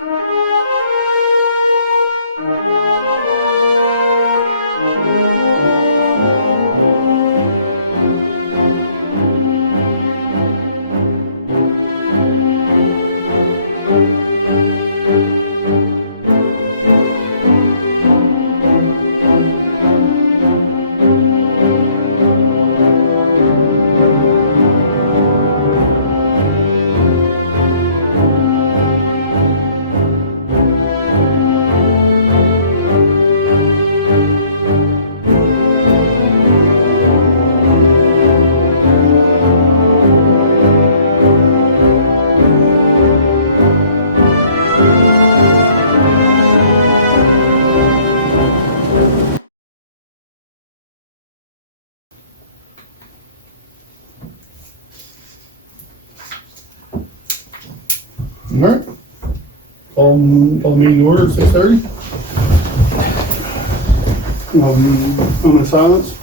All right. Call meeting to order at 6:30. On the silence.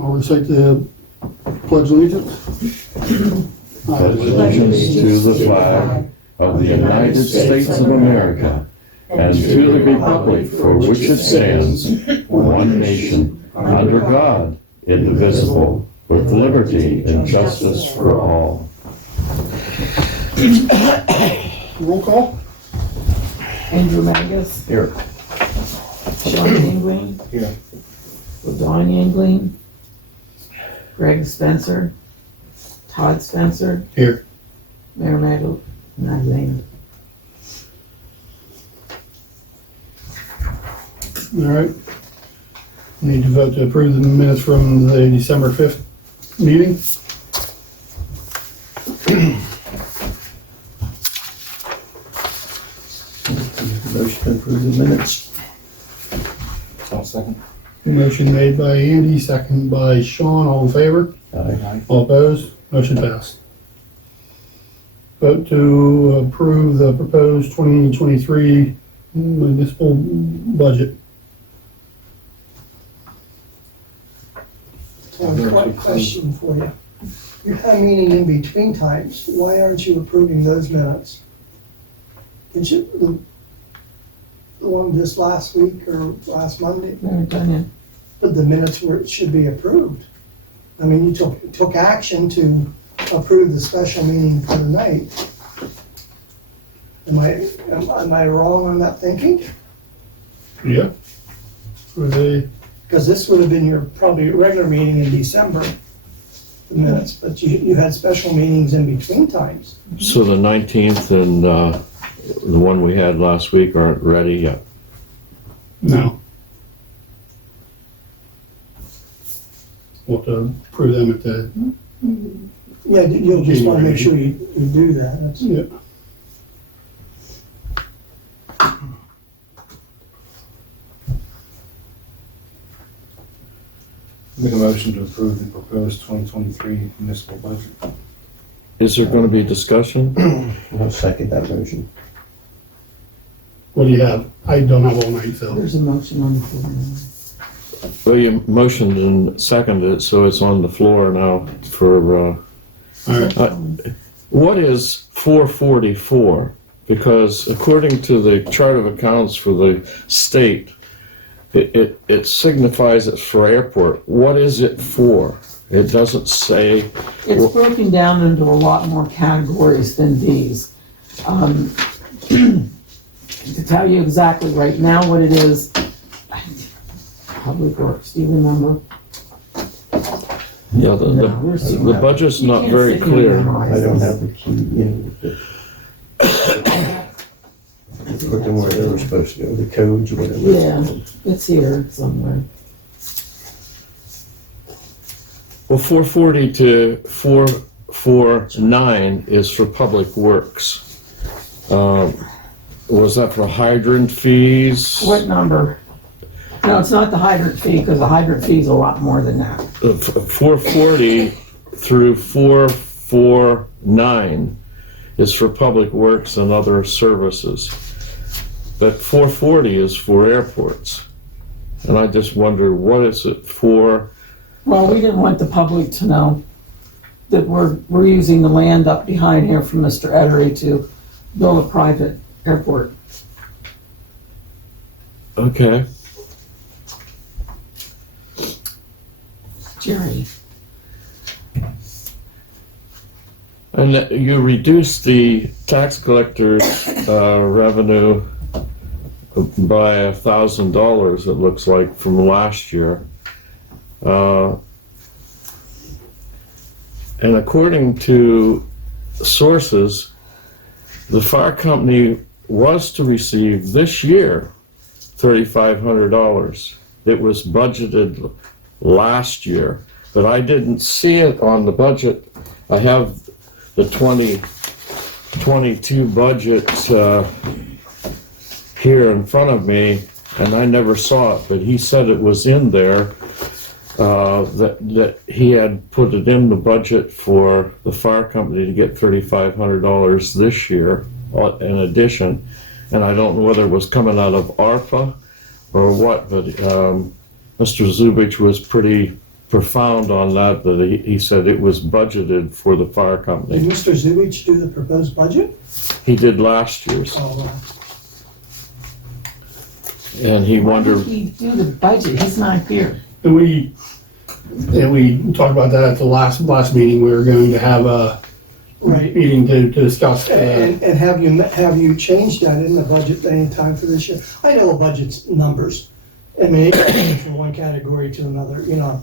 I'll recite the pledge of allegiance. Pledge allegiance to the flag of the United States of America and to the republic for which it stands, one nation, under God, indivisible, with liberty and justice for all. Roll call. Andrew Magus. Here. Sean Angling. Here. Dawn Angling. Greg Spencer. Todd Spencer. Here. Mayor Magdalene. All right. Need to vote to approve the minutes from the December 5th meeting. Motion to approve the minutes. I'll second. Motion made by Andy, second by Sean. All in favor? Aye. All opposed? Motion passed. Vote to approve the proposed 2023 municipal budget. One question for you. You have meeting in between times. Why aren't you approving those minutes? Did you, the one just last week or last Monday, Mayor Dunyan. but the minutes were, should be approved. I mean, you took action to approve the special meeting for the night. Am I wrong on that thinking? Yeah. Were they? Because this would have been your probably regular meeting in December, the minutes, but you had special meetings in between times. So the 19th and the one we had last week aren't ready yet. No. We'll have to approve them at the, Yeah, you'll just want to make sure you do that. That's- yeah. Make a motion to approve the proposed 2023 municipal budget. Is there going to be discussion? I'll second that motion. What do you have? I don't have all night, so. There's a motion on the floor now. Well, you motioned and seconded it, so it's on the floor now for, All right. what is 444? Because according to the chart of accounts for the state, it signifies it's for airport. What is it for? It doesn't say. It's broken down into a lot more categories than these. To tell you exactly right now what it is, Public Works, do you remember? Yeah, No, we're the budget's You not can't very sit here and clear. memorize I don't this. have the key in with it. Put them where they were supposed to go, the codes or whatever. Yeah. It's here somewhere. Well, 440 to 449 is for Public Works. Was that for hydrant fees? What number? No, it's not the hydrant fee, because the hydrant fee is a lot more than that. 440 through 449 is for Public Works and other services. But 440 is for airports. And I just wonder, what is it for? Well, we didn't want the public to know that we're using the land up behind here from Mr. Edery to build a private airport. Okay. Jerry, And you reduced the tax collector's revenue by $1,000, it looks like, from last year. And according to sources, the fire company was to receive this year $3,500. It was budgeted last year, but I didn't see it on the budget. I have the 2022 budget here in front of me, and I never saw it, but he said it was in there, that he had put it in the budget for the fire company to get $3,500 this year in addition. And I don't know whether it was coming out of ARPA or what, but Mr. Zubich was pretty profound on that he said it was budgeted for the fire Did company. Mr. Zubich do the proposed budget? He did last year's, Oh, and he why wondered, did he do the budget? He's not here. And we talked about that at the last meeting. We were going to have a right. meeting to discuss. And have you changed that in the budget any time for this year? I know a budget's numbers. I mean, it goes from one category to another, you know.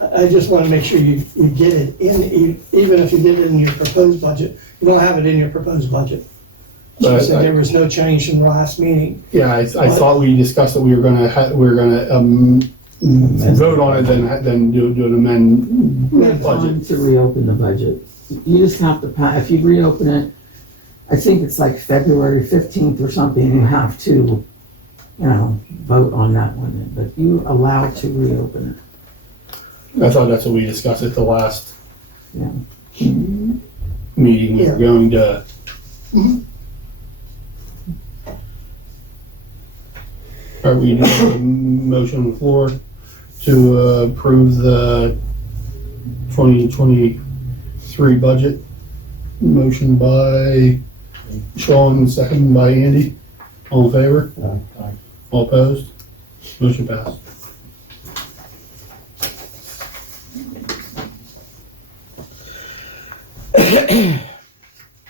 I just want to make sure you get it in, even if you did it in your proposed budget, you don't have it in your proposed budget. So But there was no change from the last meeting. Yeah, I thought we discussed that we were gonna vote on it, then do an We have amend budget. time to reopen the budget. You just have to if you reopen it, I think it's like February 15th or something, you have to, vote on that one, but you allowed to reopen it. I thought that's what we discussed at the last Yeah. meeting. We were Yeah. going to. Are we doing a motion on the floor to approve the 2023 budget? Motion by Sean, second by Andy. All in favor? Aye. All opposed? Motion passed.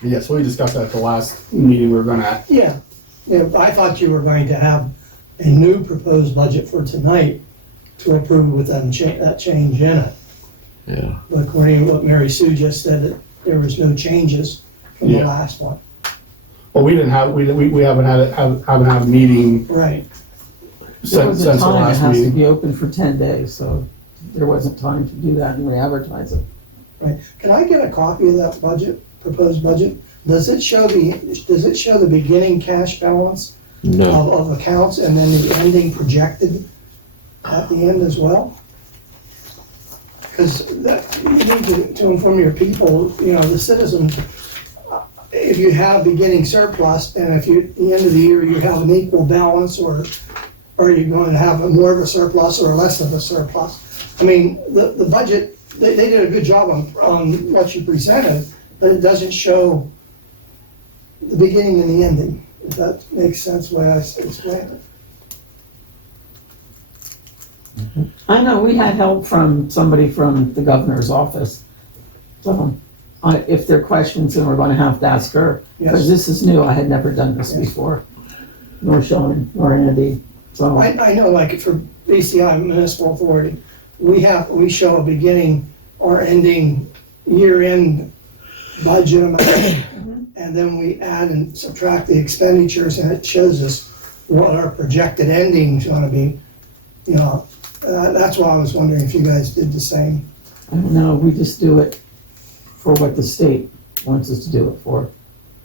Yes, we discussed that at the last meeting. We were gonna, Yeah, I thought you were going to have a new proposed budget for tonight to approve with that change in it. yeah. But according to what Mary Sue just said, that there was no changes from the Yeah. last one. well, we haven't had a meeting Right. There was since a the time it last has to meeting. be open for 10 days, so there wasn't time to do that and re-advertise it. Right. Can I get a copy of that budget, proposed budget? Does it show the beginning cash balance No, of accounts and then the ending projected at the end as well? Because you need to inform your people, the citizens, if you have beginning surplus and if at the end of the year you have an equal balance, or are you going to have more of a surplus or less of a surplus? I mean, the budget, they did a good job on what you presented, but it doesn't show the beginning and the ending, if that makes sense the way I explained it. I know, we had help from somebody from the governor's office. So, if there are questions, then we're gonna have to ask her, because Yes. this is new, I had never done this Yes. before. Nor Sean, nor Andy, so. I know, like for BCI Municipal Authority, we show a beginning or ending year-end budget amount, and then we add and subtract the expenditures, and it shows us what our projected ending is gonna be. That's why I was wondering if you guys did the same. I don't know, we just do it for what the state wants us to do it for.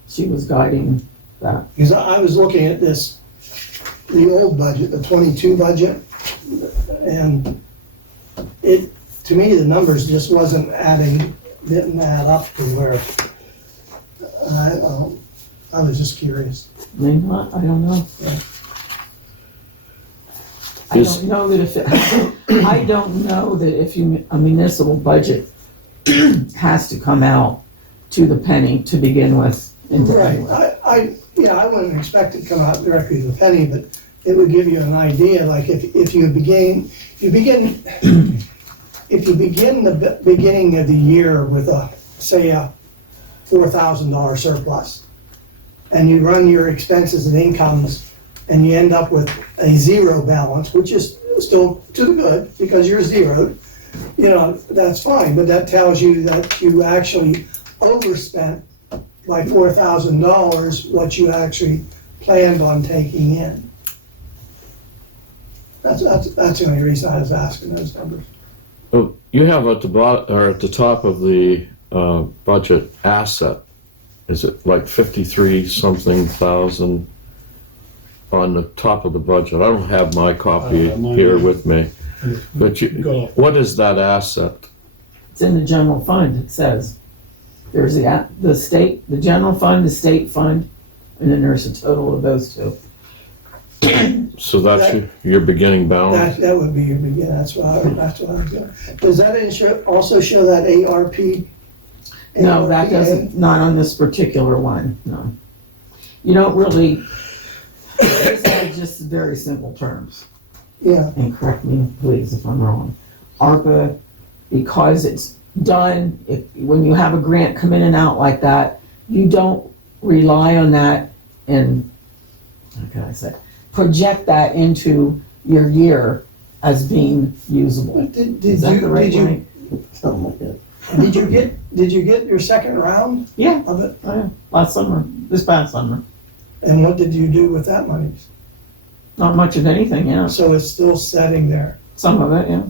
She was guiding that. Because I was looking at the old budget, the 22 budget, and to me, the numbers just didn't add up to where, I was just curious. Maybe not, I don't know. I don't know that I don't know that if a municipal budget has to come out to the penny to begin with. and to Right, end with. I wouldn't expect it to come out directly to the penny, but it would give you an idea, like if you begin the beginning of the year with say a $4,000 surplus, and you run your expenses and incomes, and you end up with a zero balance, which is still to the good, because you're zeroed, that's fine, but that tells you that you actually overspent by $4,000 what you actually planned on taking in. That's the only reason I was asking those numbers. Oh, you have at the bottom, or at the top of the budget, asset. Is it like 53 something thousand on the top of the budget? I don't have my copy Mine here either. with me. But Go. what is that asset? It's in the general fund, it says. There's the state, the general fund, the state fund, and then there's a total of those two. So that's your beginning balance? That would be your beginning, that's what I was doing. Does that also show that ARP? No, that doesn't, not on this particular one, no. You don't really, this is just very simple terms. Yeah, And correct me, please, if I'm wrong. ARPA, because it's done, when you have a grant come in and out like that, you don't rely on that and, how can I say, project that into your year as being usable. Is that the right way? Something like that. did you get your second round Yeah, of it? oh, yeah, last summer, this past summer. And what did you do with that money? Not much of anything, yeah. So it's still sitting there, Some of it, yeah.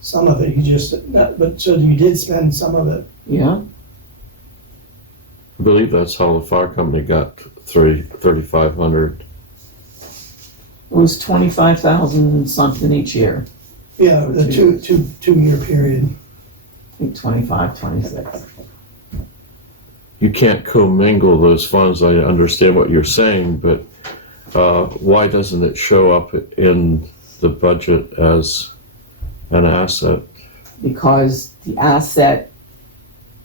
some of it, but so you did spend some of it. Yeah, I believe that's how the fire company got 3,500. it was 25,000 something each year. Yeah, the two-year period. I think 25, 26. You can't commingle those funds. I understand what you're saying, but why doesn't it show up in the budget as an asset? Because the asset,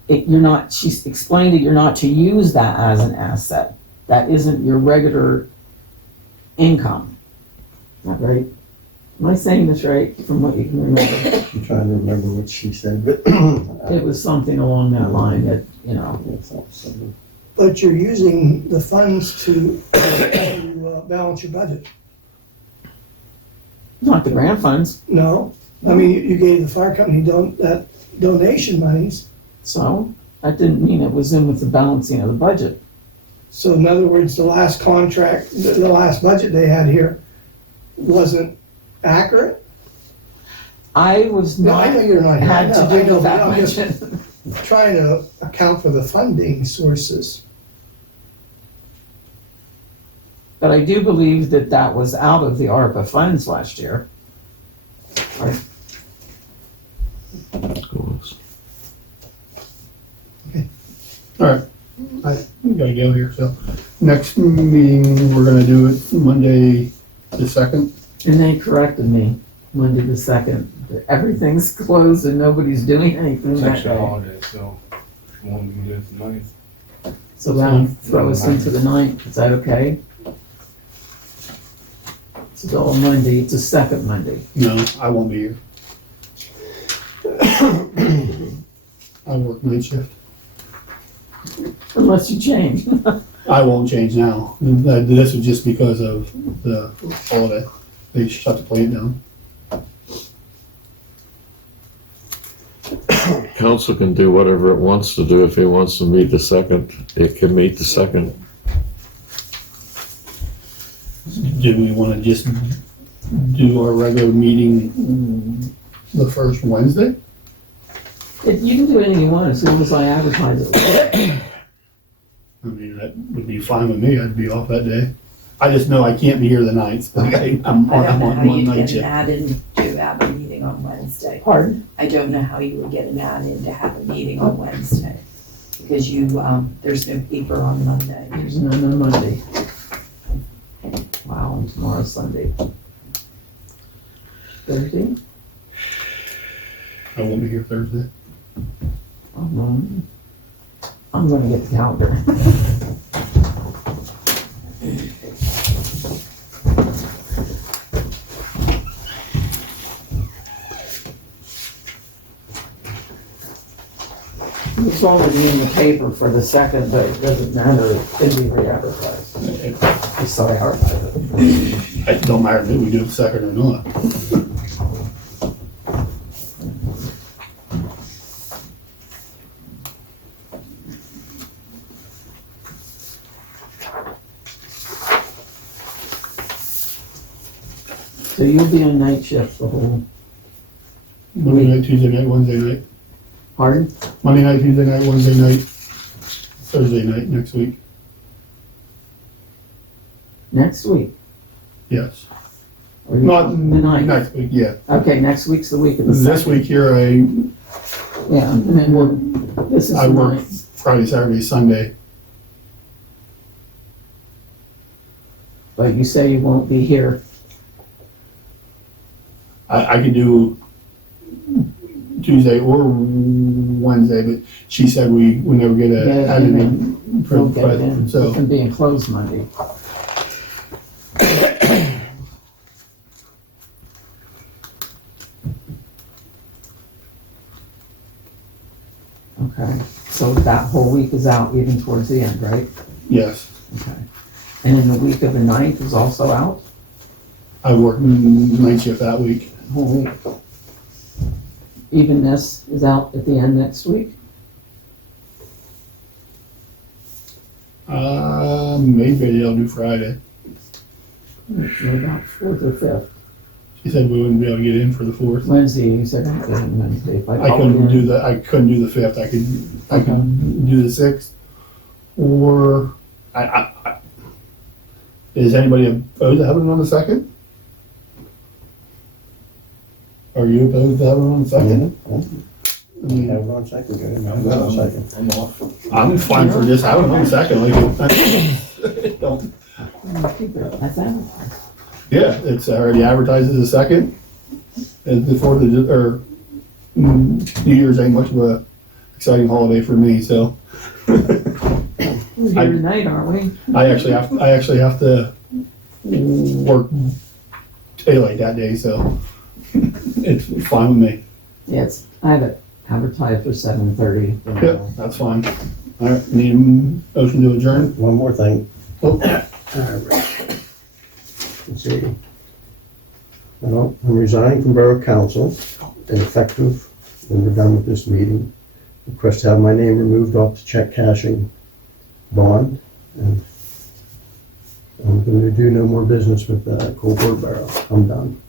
she explained that you're not to use that as an asset. That isn't your regular income. Not right? Am I saying this right from what you can remember? I'm trying to remember what she said, but. It was something along that line that, But you're using the funds to balance your budget. not the grant funds. No, I mean, you gave the fire company that donation monies. So that didn't mean it was in with the balancing of the budget. So in other words, the last contract, the last budget they had here wasn't accurate? I was No, not, I know you're not. had to I do know, with but that I'm just budget. trying to account for the funding sources. But I do believe that that was out of the ARPA funds last year. Alright, we gotta go here, so, next meeting, we're gonna do it Monday the 2nd. And they corrected me Monday the 2nd, that everything's closed and nobody's doing anything It's that actually a day. holiday, so if you want, we can do it the 9th. So that'll throw us into the 9th, is that okay? It's still a Monday, it's a second Monday. No, I won't be here. I work night shift. Unless you change. I won't change now. This was just because of the holiday. They shut the plant down. Council can do whatever it wants to do. If it wants to meet the 2nd, it can meet the 2nd. Do we wanna just do our regular meeting the first Wednesday? You can do anything you want as long as I advertise it. I mean, that would be fine with me. I'd be off that day. I just know I can't be here the 9th. I'm I don't know on how one you'd night get an shift. ad in to have a meeting on Wednesday. Pardon? I don't know how you would get an ad in to have a meeting on Wednesday. Because there's no paper on Monday. There's no Monday. Wow, and tomorrow's Sunday. Thursday? I won't be here Thursday. I'm gonna get the calendar. It's already in the paper for the second, but it doesn't matter, it can be re-advertised. Just so I advertise it. It don't matter if we do it second or not. So you'll be on night shift the whole, Monday night, Tuesday night, Wednesday night. pardon? Monday night, Tuesday night, Wednesday night, Thursday night next week. Next week? Yes. Or Not the ninth? next week, yeah. Okay, next week's the week of the This second. week here, Yeah, and then this is I the work ninth. Friday, Saturday, Sunday. But you say you won't be here. I could do Tuesday or Wednesday, but she said we never get Yeah, a, had and any We'll get it in. present, It so. can be enclosed Monday. Okay, so that whole week is out even towards the end, right? Yes, Okay. And then the week of the ninth is also out, I work night shift that week. whole week? Even this is out at the end next week? Maybe they'll do Friday. What about fourth or fifth? She said we wouldn't be able to get in for the 4th. Wednesday, you said I could on Wednesday. If I called couldn't in- do I couldn't do the 5th. I could do the 6th. Or, is anybody opposed to having it on the 2nd? Are you opposed to having it on the 2nd? I mean, Have it on second, go ahead and have it on second. I'm off. I'm fine for just having it on the 2nd, like, don't, Keep it, that's advertised. yeah, it's already advertised as the 2nd. And the 4th of, or, New Year's ain't much of a exciting holiday for me, so. We're here tonight, aren't we? I actually have to work daylight that day, so it's fine with me. Yeah, I have it advertised for 7:30. Yep, that's fine. All right, need a motion to adjourn? One more thing. Oh. Let's see. Well, I'm resigning from Borough Council and effective when we're done with this meeting. Request to have my name removed off the check cashing bond. And I'm going to do no more business with Coalport Borough. I'm done.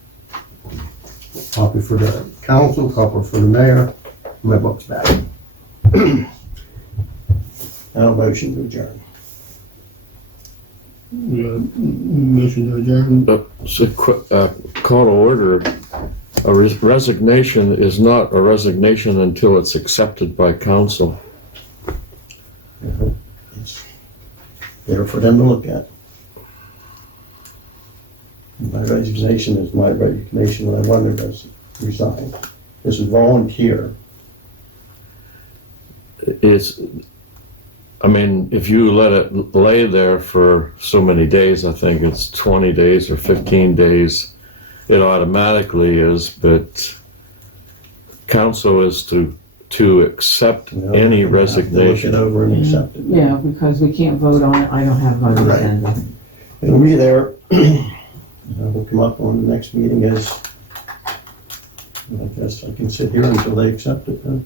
Copy for the council, copy for the mayor, my book's back. Now motion to adjourn. We got a motion to adjourn. So, call to order. A resignation is not a resignation until it's accepted by council. It's there for them to look at. My resignation is my resignation when I wanted to resign. This is volunteer. It's, I mean, if you let it lay there for so many days, I think it's 20 days or 15 days, it automatically is, but council is to accept You know, any you have to resignation. Look it over and accept it. Yeah, because we can't vote on it, I don't have my Right. agenda. It'll be there. It'll come up on the next meeting as, I guess I can sit here until they accept it, huh?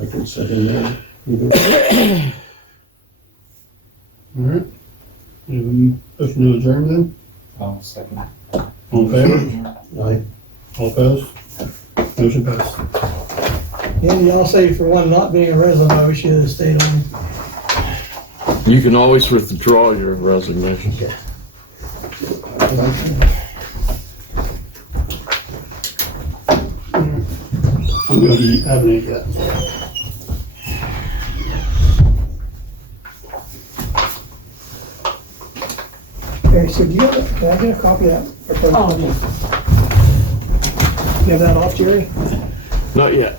I can sit in there. either way. All right. We have a motion to adjourn then? I'll second. All in favor? Aye. All opposed? Motion passed. And I'll say for one, not being a resident, I wish you had stayed on. You can always withdraw your resignation. I'm going to eat, haven't eaten yet. Okay, so do you have, can I get a copy of that? Oh, yeah. You have that off, Jerry? Not yet.